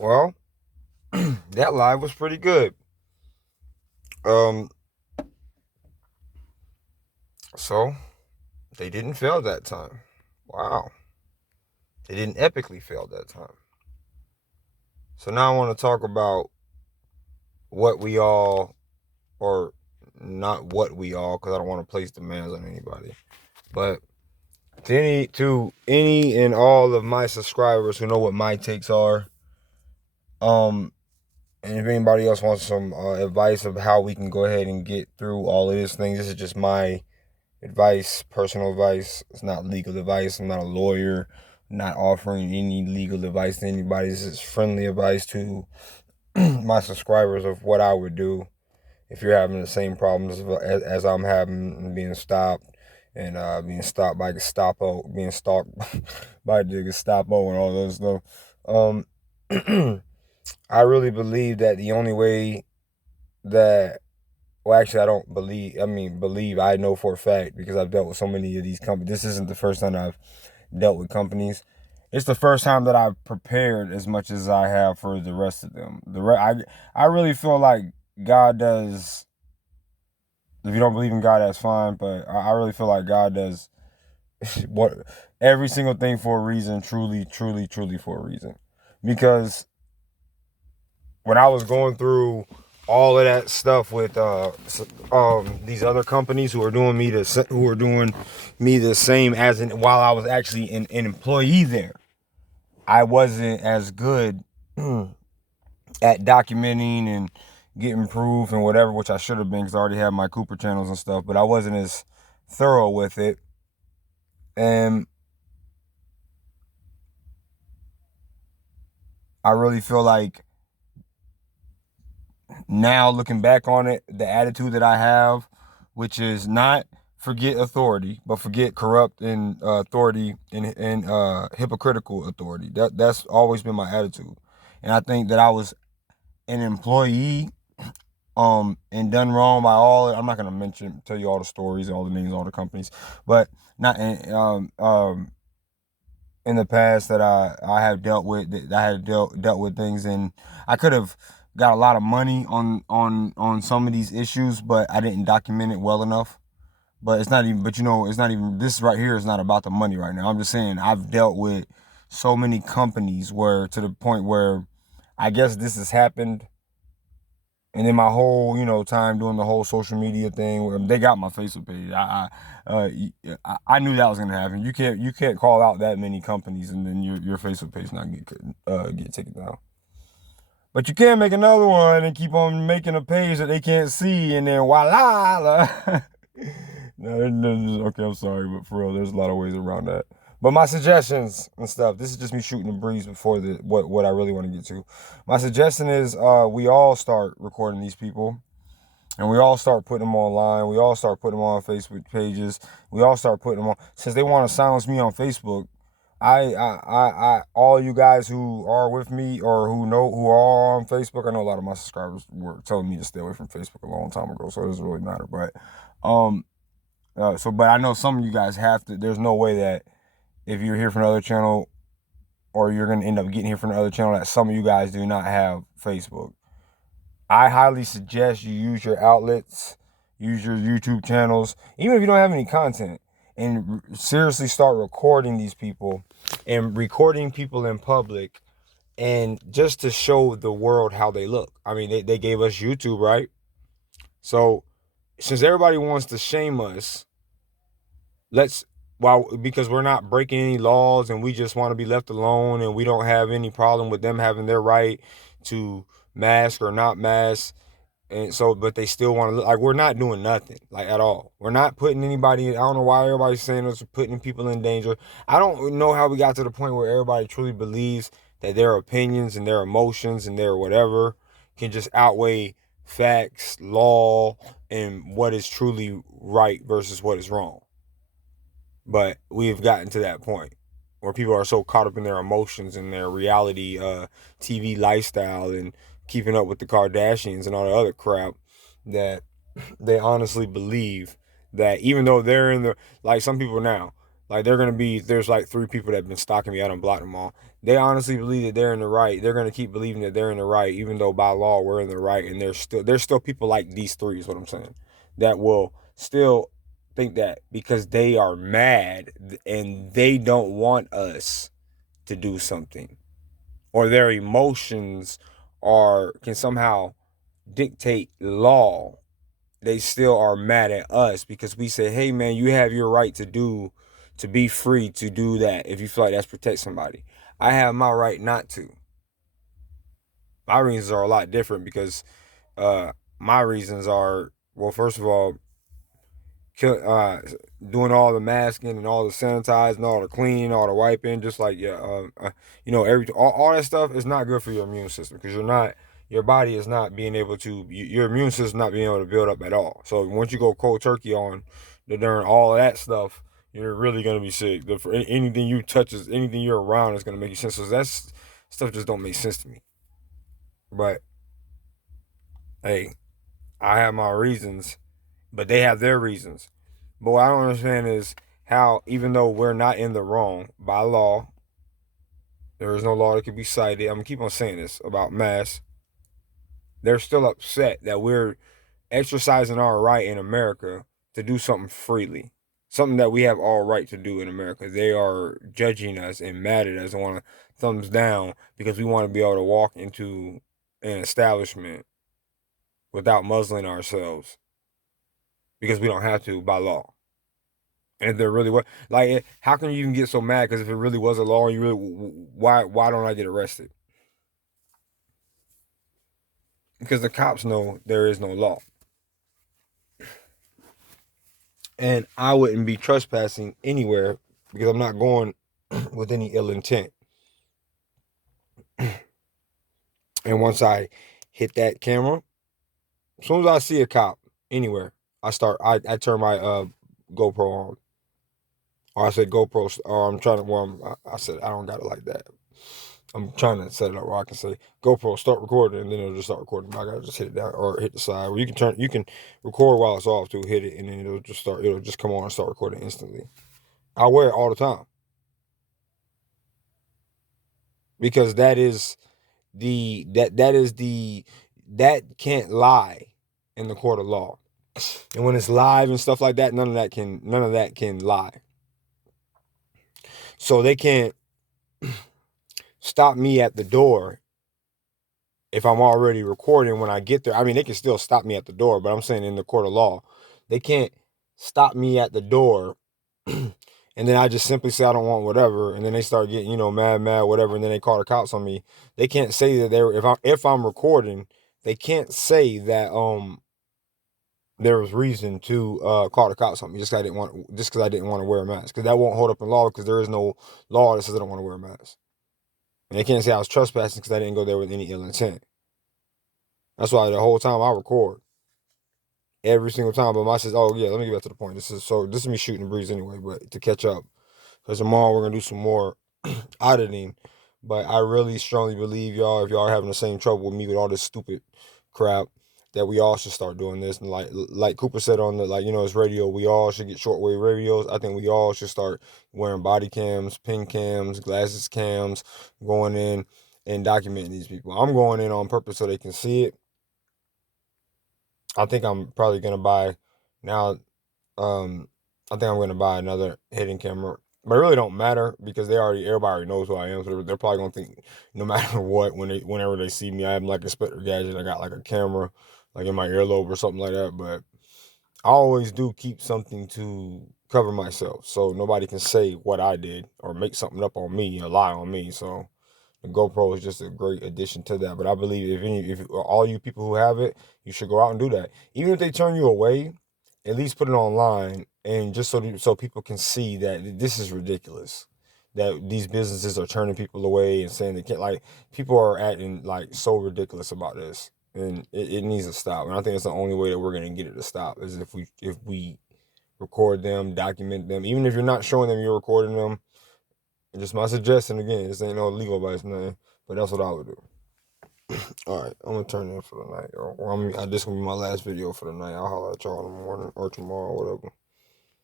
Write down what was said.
Well, that live was pretty good. Um, so they didn't fail that time. Wow. They didn't epically fail that time. So now I want to talk about what we all, or not what we all, because I don't want to place demands on anybody. But to any and all of my subscribers who know what my takes are, um, and if anybody else wants some advice of how we can go ahead and get through all of this thing, this is just my advice, personal advice. It's not legal advice. I'm not a lawyer. I'm not offering any legal advice to anybody. This is friendly advice to my subscribers of what I would do if you're having the same problems as I'm having, and being stopped and being stopped by Gestapo, being stalked by the Gestapo and all those stuff. I really believe that the only way that well, actually, I don't believe. I mean, believe. I know for a fact because I've dealt with so many of these companies. This isn't the first time I've dealt with companies. It's the first time that I've prepared as much as I have for the rest of them. I really feel like God does. If you don't believe in God, that's fine. But I really feel like God does what every single thing for a reason. Truly, truly, truly for a reason. Because when I was going through all of that stuff with these other companies who are doing me the same as while I was actually an employee there, I wasn't as good at documenting and getting proof and whatever, which I should have been because I already had my Cooper channels and stuff, but I wasn't as thorough with it. And I really feel like now looking back on it, the attitude that I have, which is not forget authority, but forget corrupt and authority and hypocritical authority. That's always been my attitude, and I think that I was an employee, and done wrong by all. I'm not gonna tell you all the stories, all the names, all the companies, but not in the past that I have dealt with, that I had dealt with things, and I could have got a lot of money on some of these issues, but I didn't document it well enough. But it's not even. But it's not even. This right here is not about the money right now. I'm just saying I've dealt with so many companies where to the point where I guess this has happened. And then my whole, time doing the whole social media thing, where they got my Facebook page. I knew that was gonna happen. You can't call out that many companies and then your Facebook page not get taken down. But you can make another one and keep on making a page that they can't see, and then voila. No, okay, I'm sorry, but for real, there's a lot of ways around that. But my suggestions and stuff, this is just me shooting the breeze before what I really want to get to. My suggestion is we all start recording these people, and we all start putting them online. We all start putting them on Facebook pages. We all start putting them on. Since they want to silence me on Facebook, all you guys who are with me or who are on Facebook, I know a lot of my subscribers were telling me to stay away from Facebook a long time ago, so it doesn't really matter. But but I know some of you guys have to. There's no way that if you're here from another channel, or you're gonna end up getting here from another channel, that some of you guys do not have Facebook. I highly suggest you use your outlets, use your YouTube channels, even if you don't have any content, and seriously start recording these people and recording people in public, and just to show the world how they look. I mean, they gave us YouTube, right? So since everybody wants to shame us, let's because we're not breaking any laws and we just want to be left alone, and we don't have any problem with them having their right to mask or not mask, and so but they still want to look like we're not doing nothing, like, at all. We're not putting anybody in. I don't know why everybody's saying us putting people in danger. I don't know how we got to the point where everybody truly believes that their opinions and their emotions and their whatever can just outweigh facts, law, and what is truly right versus what is wrong. But we've gotten to that point where people are so caught up in their emotions and their reality TV lifestyle and keeping up with the Kardashians and all the other crap, that they honestly believe that even though they're in the, like, some people now, Like there's like 3 people that have been stalking me. I don't block them all. They honestly believe that they're in the right. They're gonna keep believing that they're in the right, even though by law we're in the right. And there's still people like these 3 is what I'm saying, that will still think that because they are mad and they don't want us to do something, or their emotions can somehow dictate law. They still are mad at us because we say, hey man, you have your right to be free to do that if you feel like that's protect somebody. I have my right not to. My reasons are a lot different because my reasons are, well, first of all, doing all the masking and all the sanitizing, all the cleaning, all the wiping, just like all that stuff is not good for your immune system because your body is not being able to, your immune system not being able to build up at all. So once you go cold turkey on during all of that stuff, you're really gonna be sick. Anything you touch anything you're around is gonna make you sick. So that's stuff just don't make sense to me. But hey, I have my reasons, but they have their reasons. But what I don't understand is how, even though we're not in the wrong by law, there is no law that can be cited. I'm gonna keep on saying this about masks. They're still upset that we're exercising our right in America to do something freely, something that we have all right to do in America. They are judging us and mad at us and want to thumbs down because we want to be able to walk into an establishment without muzzling ourselves because we don't have to by law. And if there really was, like, how can you even get so mad? Because if it really was a law, why don't I get arrested? Because the cops know there is no law, and I wouldn't be trespassing anywhere because I'm not going with any ill intent. And once I hit that camera, as soon as I see a cop anywhere, I turn my GoPro on. Or I said GoPro, or I'm trying to, I said I don't got it like that. I'm trying to set it up where I can say GoPro start recording, and then it'll just start recording. I gotta just hit it down or hit the side. Or you can record while it's off too. Hit it, and then it'll just come on and start recording instantly. I wear it all the time because that can't lie in the court of law. And when it's live and stuff like that, none of that can lie. So they can't stop me at the door if I'm already recording when I get there. I mean, they can still stop me at the door, but I'm saying in the court of law, they can't stop me at the door and then I just simply say I don't want whatever, and then they start getting, mad, whatever, and then they call the cops on me. They can't say that if I'm recording, they can't say that there was reason to call the cops on me just because I didn't want to wear a mask, because that won't hold up in law because there is no law that says I don't want to wear a mask. And they can't say I was trespassing because I didn't go there with any ill intent. That's why the whole time I record. Every single time. But my says, oh yeah, let me get back to the point. This is me shooting the breeze anyway, but to catch up. Because tomorrow we're gonna do some more auditing. But I really strongly believe y'all, if y'all are having the same trouble with me with all this stupid crap, that we all should start doing this. And like Cooper said on his radio, we all should get shortwave radios. I think we all should start wearing body cams, pin cams, glasses cams, going in and documenting these people. I'm going in on purpose so they can see it. I think I'm probably gonna buy now. I think I'm gonna buy another hidden camera, but it really don't matter because everybody already knows who I am. So they're probably gonna think no matter what, whenever they see me, I am like Inspector Gadget. I got like a camera, like in my earlobe or something like that. But I always do keep something to cover myself, so nobody can say what I did or make something up on me or lie on me. So the GoPro is just a great addition to that. But I believe if all you people who have it, you should go out and do that. Even if they turn you away, at least put it online, and just so people can see that this is ridiculous. That these businesses are turning people away and saying they can't. Like, people are acting like so ridiculous about this, and it needs to stop. And I think it's the only way that we're gonna get it to stop is if we record them, document them, even if you're not showing them you're recording them. Just my suggestion again. This ain't no legal advice, nothing, but that's what I would do. All right, I'm gonna turn in for the night, or this gonna be my last video for the night. I'll holler at y'all in the morning or tomorrow, whatever.